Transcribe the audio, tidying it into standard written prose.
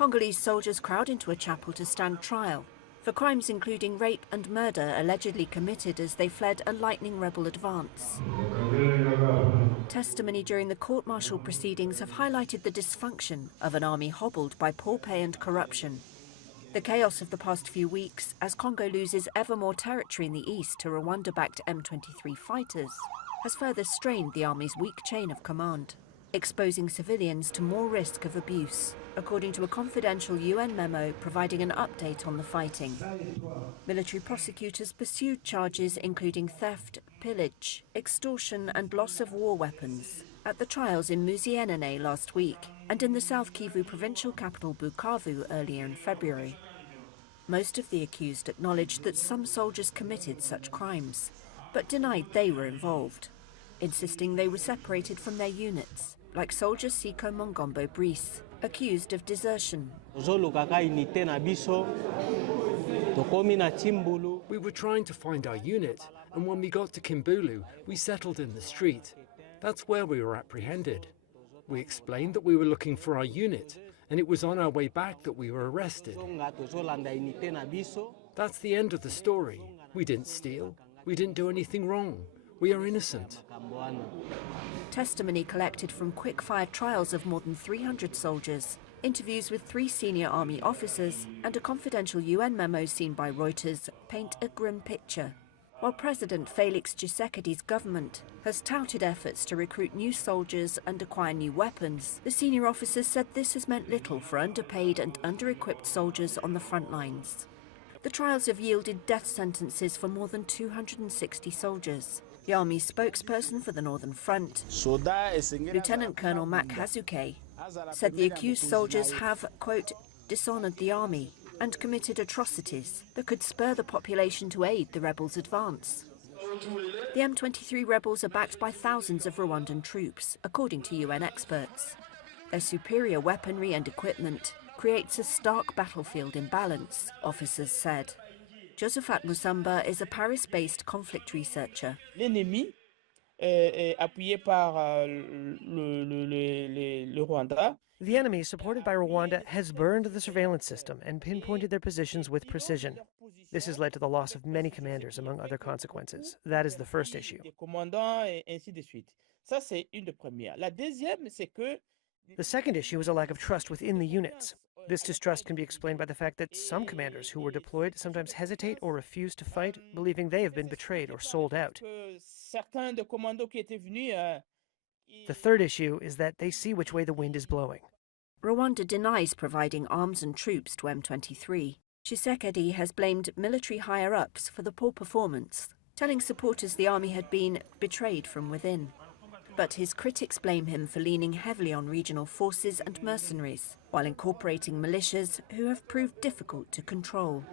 Congolese soldiers crowd into a chapel to stand trial for crimes including rape and murder allegedly committed as they fled a lightning rebel advance. Testimony during the court-martial proceedings have highlighted the dysfunction of an army hobbled by poor pay and corruption. The chaos of the past few weeks, as Congo loses ever more territory in the east to Rwanda-backed M23 fighters, has further strained the army's weak chain of command, exposing civilians to more risk of abuse, according to a confidential UN memo providing an update on the fighting. Military prosecutors pursued charges including theft, pillage, extortion and loss of war weapons at the trials in Muzienene last week and in the South Kivu provincial capital Bukavu earlier in February. Most of the accused acknowledged that some soldiers committed such crimes, but denied they were involved, insisting they were separated from their units, like soldier Siko Mongombo Brice, accused of desertion. We were trying to find our unit, and when we got to Kimbulu, we settled in the street. That's where we were apprehended. We explained that we were looking for our unit, and it was on our way back that we were arrested. That's the end of the story. We didn't steal. We didn't do anything wrong. We are innocent. Testimony collected from quick-fire trials of more than 300 soldiers, interviews with 3 senior army officers, and a confidential UN memo seen by Reuters paint a grim picture. While President Felix Tshisekedi's government has touted efforts to recruit new soldiers and acquire new weapons, the senior officers said this has meant little for underpaid and under-equipped soldiers on the front lines. The trials have yielded death sentences for more than 260 soldiers. The army's spokesperson for the Northern Front, Lieutenant Colonel Mak Hazuke, said the accused soldiers have, quote, dishonored the army and committed atrocities that could spur the population to aid the rebels' advance. The M23 rebels are backed by thousands of Rwandan troops, according to UN experts. Their superior weaponry and equipment creates a stark battlefield imbalance, officers said. Josephat Musamba is a Paris-based conflict researcher. L'ennemi, appuyé par le Rwanda. The enemy, supported by Rwanda, has burned the surveillance system and pinpointed their positions with precision. This has led to the loss of many commanders, among other consequences. That is the first issue. The second issue is a lack of trust within the units. This distrust can be explained by the fact that some commanders who were deployed sometimes hesitate or refuse to fight, believing they have been betrayed or sold out. The third issue is that they see which way the wind is blowing. Rwanda denies providing arms and troops to M23. Tshisekedi has blamed military higher-ups for the poor performance, telling supporters the army had been betrayed from within. But his critics blame him for leaning heavily on regional forces and mercenaries, while incorporating militias who have proved difficult to control.